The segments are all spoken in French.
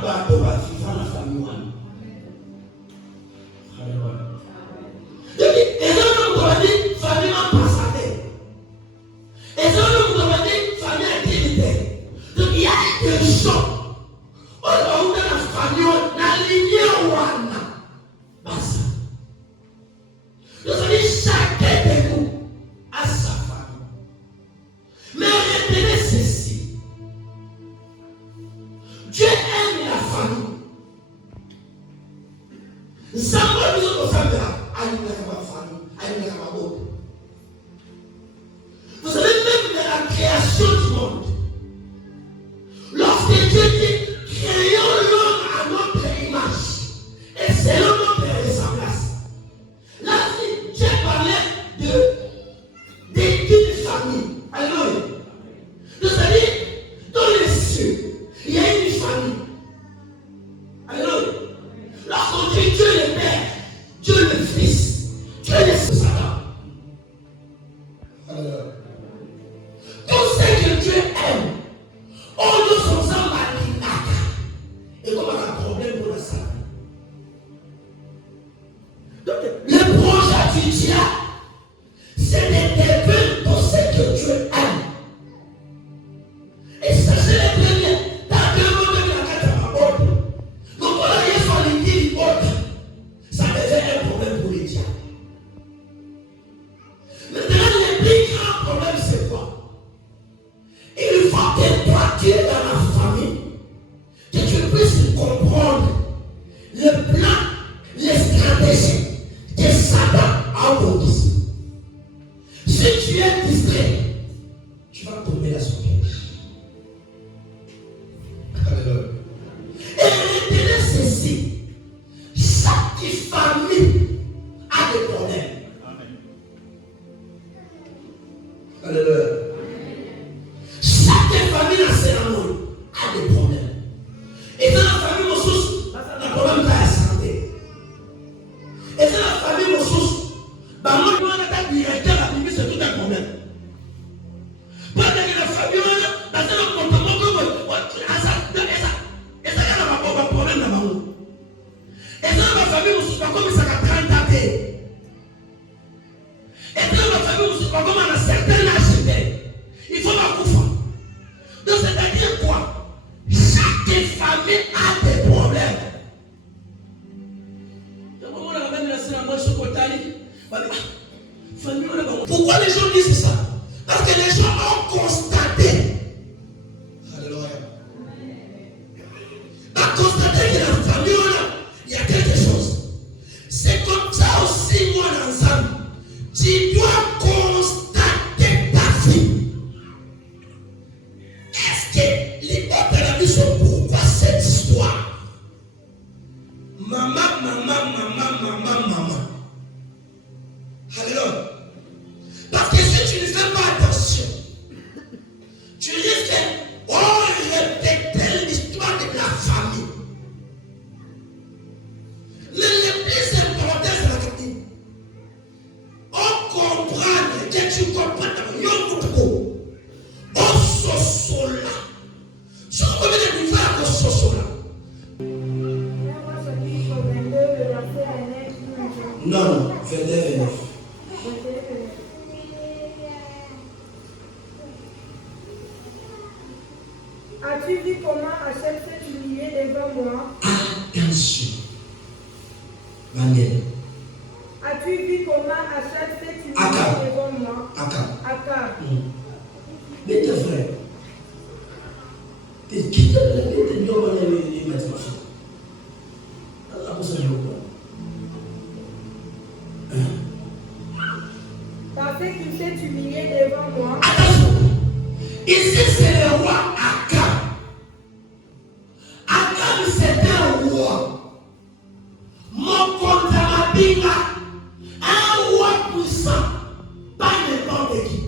bateau va vivre la famille. Donc, et là, on doit dire famille passée. Et là, on doit dire famille intégrité. Donc, il y a des gens. On doit la famille, la lignée ouana. Basta. Donc, ça dit chacun de nous a sa famille. Mais retenez ceci. Dieu aime la famille. Zamba nous autres familles. Vous savez, même dans la création du monde, lorsque Dieu dit créons l'homme à notre image et selon notre ressemblance, là, Dieu parlait d'une famille. Alléluia. Donc, c'est-à-dire, dans les cieux, il y a une famille. Alléluia. Lorsqu'on dit Dieu le Père, Dieu le Fils, Dieu le Satan. Tout ce que Dieu aime, on nous sommes en malinaka. Et comme on a un problème pour la Satan. Donc, le projet du diable, c'est de développer tout ce que Dieu aime. Et sachez les premiers, dans le monde de la carte à ma porte, donc on a rien sur les dix portes. Ça devient un problème pour les diables. Maintenant, le plus grand problème, c'est quoi? Il faut que toi, tu es dans la famille, que tu puisses comprendre le plan, les stratégies que Satan a organisé. Si tu es distrait, tu vas tomber dans son piège. Et retenez ceci. Chaque famille a des problèmes. Alléluia. Chaque famille dans ce monde a des problèmes. Et dans la famille Moussous, le problème de la santé. Et dans la famille Moussous, moi, je suis directeur de la famille, c'est tout un problème. Parce que la famille, dans un comportement comme et ça y a un problème là-bas. Et dans la famille Moussous, pas comme ça a 30 ans. Et dans la famille Moussous, pas comme on a certains âges. Il faut la couper. Donc, c'est-à-dire quoi? Chaque famille a des problèmes. Pourquoi les gens disent ça? Parce que les gens ont constaté. Alléluia. Ont constaté que dans la famille, il y a quelque chose. C'est comme ça aussi, moi, ensemble. Tu dois constater ta vie. Est-ce que les autres de la vie sont pourquoi cette histoire? Maman. Alléluia. Parce que si tu ne fais pas attention, tu risques de répéter l'histoire de la famille. Mais le plus important, c'est la question. On comprend que tu comprends dans yon beaucoup. On s'ossola. Je combien de pouvoir on s'ossola. Non, 29. As-tu vu comment Hachette s'est humilié devant moi? Attention. Daniel. As-tu vu comment Hachette s'est humilié devant moi? Akab. Mais tes frères, qui te dit on va les mettre en fait? Alors, vous savez quoi? Parce qu'il s'est humilié devant moi. Attention. Ici, c'est le roi Akab. Akab, c'était un roi. Mon contre Mabinga, un roi puissant, pas n'importe qui.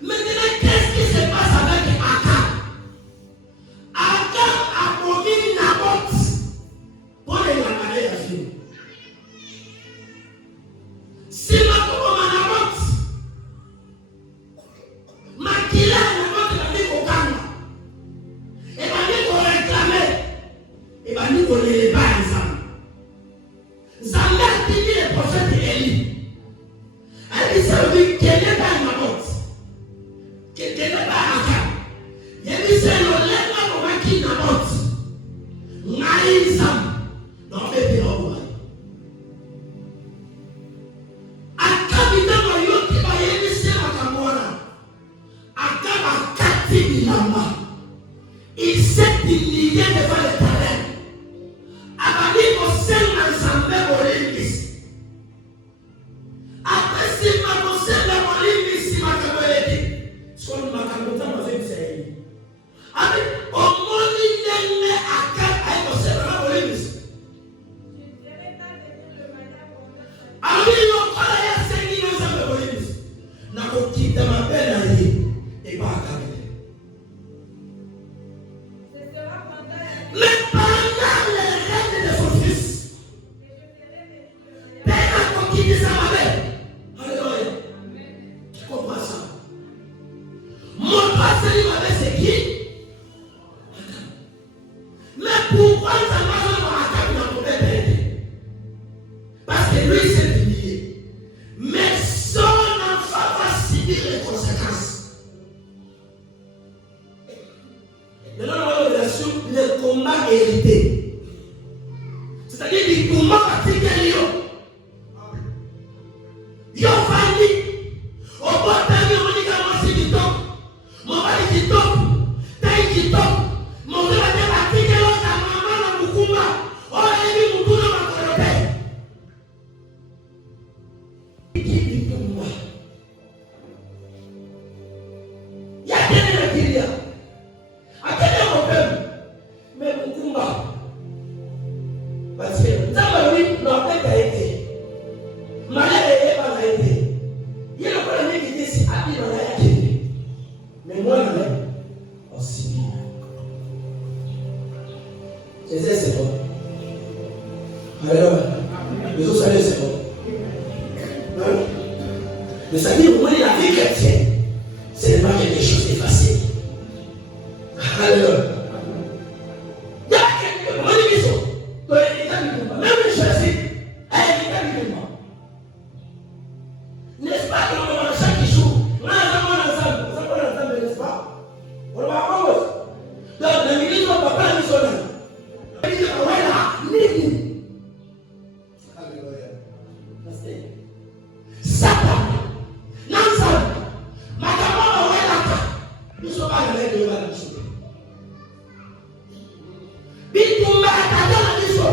Maintenant, qu'est-ce qui se passe avec Akab? Akab a commis Naboth pour les lavaler à vie. Si ma commande Naboth, ma kila Naboth la vie au Ghana. Et ma vie pour réclamer qui n'aborde. Naïsam. Non, mais bien, on va. Akabita Mayoki Bayeni Semakamwana. Akaba Kati Bilamba. Il s'est humilié devant l'Éternel. Abali Mosel Manzambe Molimis. Après si ma Mosel Molimis, si ma Kaboyedi. Soit ma Kabota Mosel Sey. Avec Omoni Nene Akab Aïe Mosel Molimis. Ami Yokola ya Sengi Manzambe Molimis. Nakokita Mabela Yi. Et pas Akabé. Mais pendant les règles de son fils, Père a conquis sa mère. Alléluia. Tu comprends ça? Mon pasteur m'avait c'est qui? Mais pourquoi ça m'a fait dans mon père? Parce que lui s'est humilié. Mais son enfant va subir les conséquences. Le combat hérité. C'est-à-dire le combat particulier. Yo fandi. Au bord de l'eau, on dit que moi c'est du top. Mon mari du top. Taille du top. Mon frère de la fille de l'autre, la maman la Mukumba. Oh, elle est venue Mukuna ma colope. Qui dit combat? Il y a quel est le qu'il à quel est mon peuple? Mais Mukumba. Parce que dans lui, l'enquête a été. Malheur est pas été. Il y a le premier qui dit si Abi dans la yaki. Mais moi, je l'ai aussi. C'est bon. Alors, les autres salaires, c'est bon. Mais ça dit, pour moi, la vie chrétienne, c'est pas quelque chose de facile. Alors, il y a quelqu'un, on dit qu'ils sont. Même les choisis, elle est littéralement. N'est-ce pas que l'on a chaque jour, on a ensemble, n'est-ce pas? On va voir. Donc, le ministre ne va pas la mission là. Il dit, voilà, Nini. Alléluia. Satan, l'ensemble, ma camarade, on va là. Nous sommes pas les règles de la mission. Bitumba ataka na biso.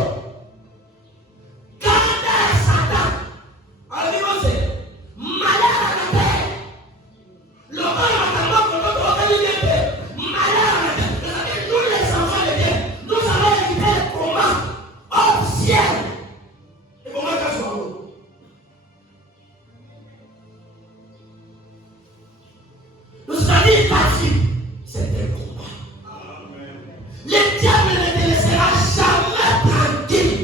Kanda Satan. Alibose. Malheur à la terre. Le roi matambo pour notre organisme. Malheur à la terre. Nous les enfants de Dieu, nous allons éviter le combat hors ciel. Et comment ça soit bon? Nous allons partir. C'est un combat. Le diable ne te laissera jamais tranquille.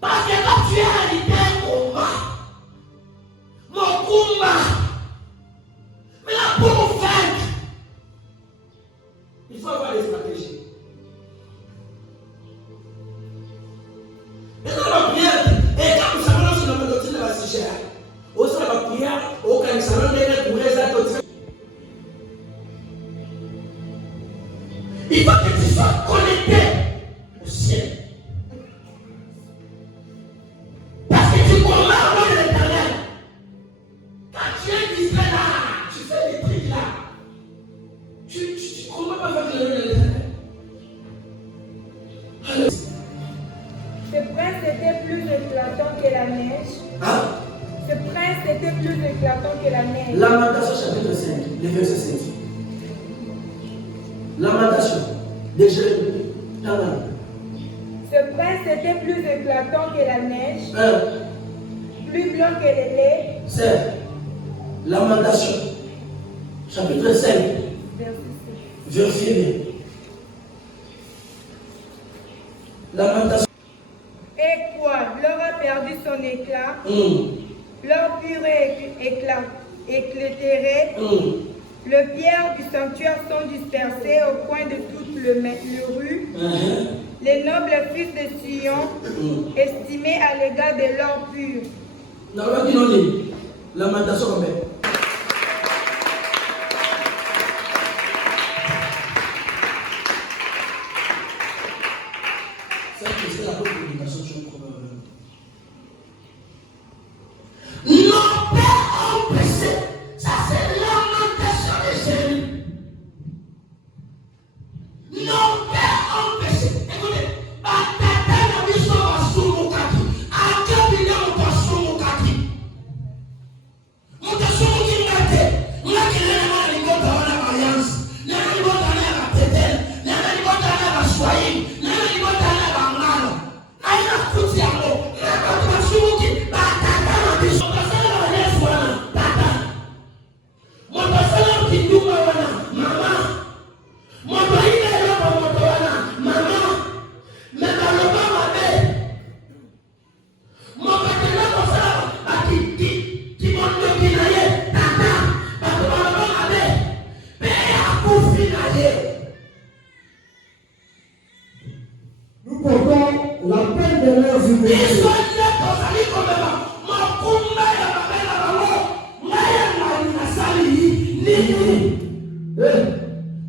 Parce que quand tu es arrivé à un combat, mon combat, mais là pour nous faire, il faut avoir des stratégies. Et dans la prière, et quand nous savons sur la doctrine de la Sichère, aussi dans la prière, au cas où nous savons bien pour les autres. Il faut que tu sois connecté au ciel. Parce que tu combats au nom de l'Éternel. Quand tu es distrait là, tu fais des trucs là. Tu combats pas avec le nom de l'Éternel. Ce prince était plus éclatant que la neige. Hein? Ce prince était plus éclatant que la neige. Lamentation chapitre 5, le verset 5. Lamentation de Jérémie. Ce prince était plus éclatant que la neige, plus blanc que le lait. C'est Lamentation chapitre 5, verset 1. Lamentation. Et quoi? L'or a perdu son éclat. L'or pur éclaterait. Les pierres du sanctuaire sont dispersées au coin de toutes les rues. Les nobles fils de Sion, estimés à l'égard de l'or pur. Lamentation. Nous portons la peine de leurs humiliations.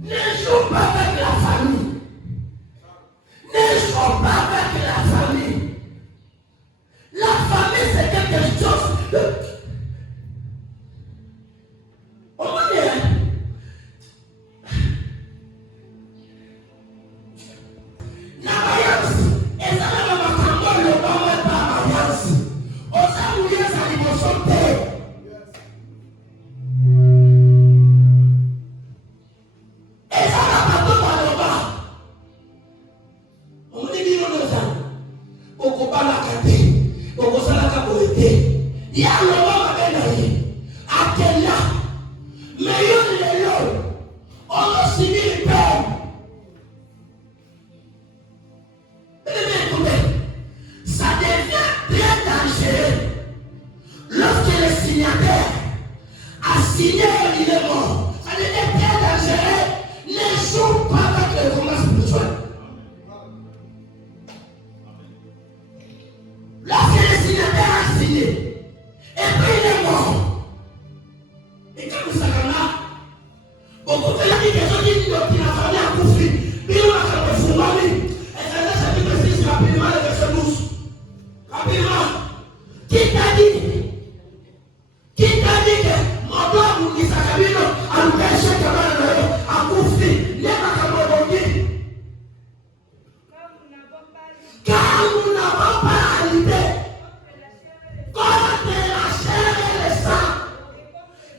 Ne joue pas avec la famille. Ne joue pas avec la famille. La famille, c'est quelque chose de... On va dire. La alliance, et ça va me faire le pas alliance. On s'est mouillé sa dimension terre. Ça devient très dangereux lorsque le signataire a signé, il est mort. Ça devient très dangereux. Ne joue pas avec le combat spirituel. Lorsque le signataire a signé, et puis il est mort. Et quand vous savez là, beaucoup de gens qui disent que la famille a couffé, puis on a fait le fourmali. Et c'est le chapitre 6, rapidement, le verset 12. Rapidement. Qui t'a dit que mon doigt vous dit ça, Camino, à nous cacher Camino, à couffé, n'est pas Camino. Car nous n'avons pas à lutter contre la chair et le sang.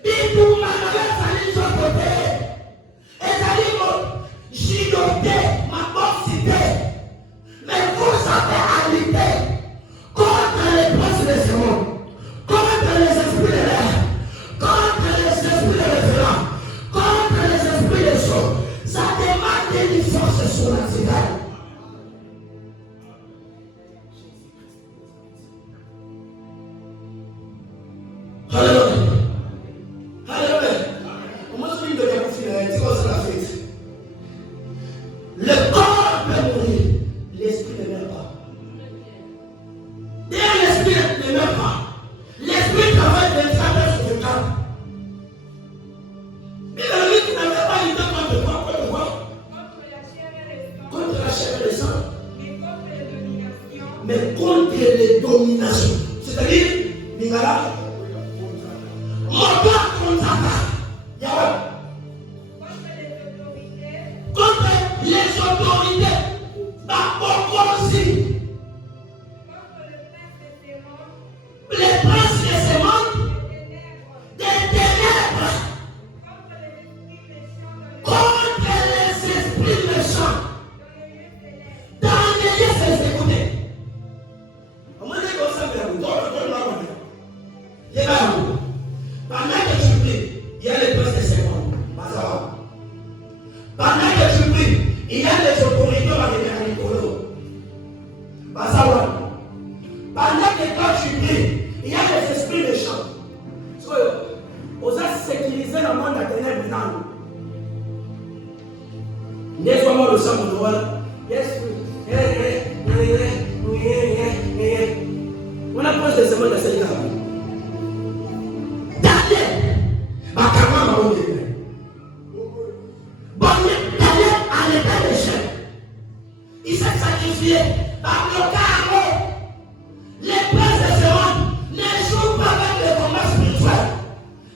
Et nous m'avons fallu de côté. Et d'aller gigoter, ma bonne cité. Mais vous savez à lutter contre les princes de ce monde, contre les esprits de l'air, contre les esprits de référent, contre les esprits de choses. Ça demande une force surnaturelle. Alléluia. Alléluia. Comment je dis de bien confier, c'est quoi la fête? Le corps peut mourir, l'esprit ne meurt pas. Et l'esprit ne meurt pas. L'esprit travaille 24 heures sur 24. Et la vie qui n'avait pas l'idée contre quoi? Contre la chair et le sang. Mais contre les dominations. C'est-à-dire, Mingala, mon corps contre-attaque. Yahweh. Contre les autorités. Bakoko aussi. Les princes de ce monde. Des ténèbres. Contre les esprits méchants. Dans les lieux célestes. Écoutez. Comment est-ce qu'on s'appelle? Pendant que tu pries, il y a les princes de ce monde. Pendant que tu pries, il y a les autorités à Nicolo. Pendant que toi tu pries, il y a les esprits méchants. On a sécurisé le monde à ténèbres maintenant. N'est-ce pas moi le sang de Noël? Yes. On a posé ce monde à cette table. Daniel, à l'état de chef. Il s'est sacrifié par le carreau. Les princes de ce monde ne jouent pas avec le combat spirituel.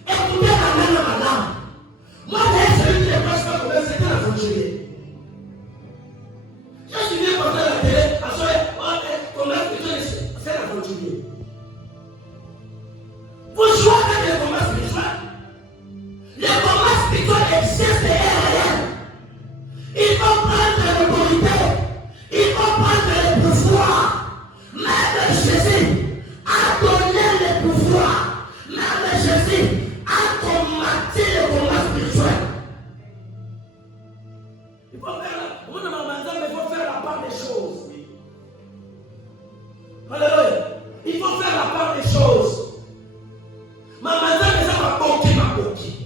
Écoutez la même madame. Moi, j'ai celui qui est presque comme c'était la fonctionner. Je suis venu porter la télé, parce que combat spirituel, c'est la fonctionner. Vous jouez avec le combat spirituel. Le combat spirituel existe et est réel. Il faut prendre l'autorité. Il faut prendre le pouvoir. Il faut faire la part des choses. Alléluia. Il faut faire la part des choses. Maman, ça va manquer ma coquille.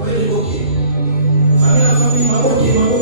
Famille, famille, ma famille.